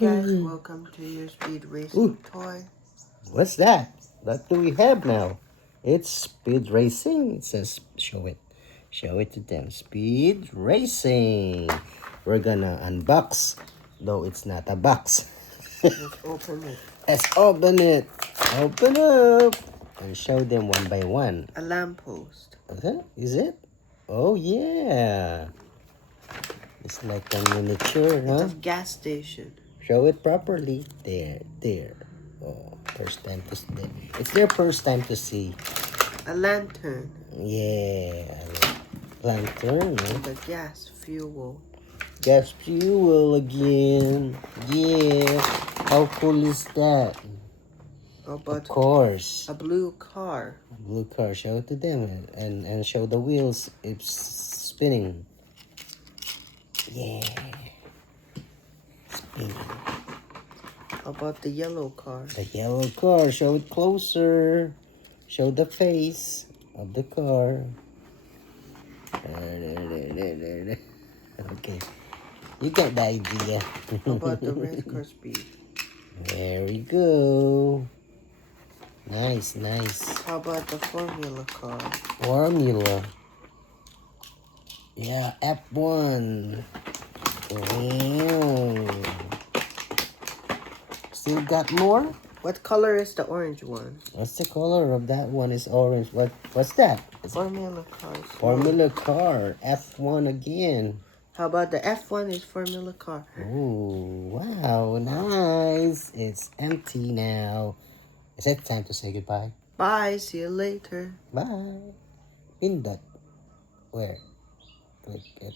Guys, welcome to your speed racing toy. What's that? What do we have now? It's speed racing. It says, show it. Show it to them. Speed racing. We're gonna unbox, though it's not a box. Let's open it. Let's open it. Open up. And show them one by one. A lamppost. Okay, is it? Oh, yeah. It's like a miniature, huh? It's a gas station. Show it properly. There. Oh, first time to see. It's their first time to see. A lantern. Yeah. Lantern, no? The gas fuel. Gas fuel again. Yeah. How cool is that? Oh, Of but course. a blue car. Blue car. Show it to them and show the wheels. It's spinning. Yeah. Spinning. How about the yellow car? The yellow car. Show it closer. Show the face of the car. There. Okay. You got the idea. How about the red car speed? There we go. Nice. How about the formula car? Formula. Yeah, F1. Wow. Still got more? What color is the orange one? What's the color of that one? Is orange. What's that? It's Formula car. Formula car. F1 again. How about the F1 is formula car? Oh, wow. Nice. It's empty now. Is it time to say goodbye? Bye. See you later. Bye. Pindot. Where? Click it.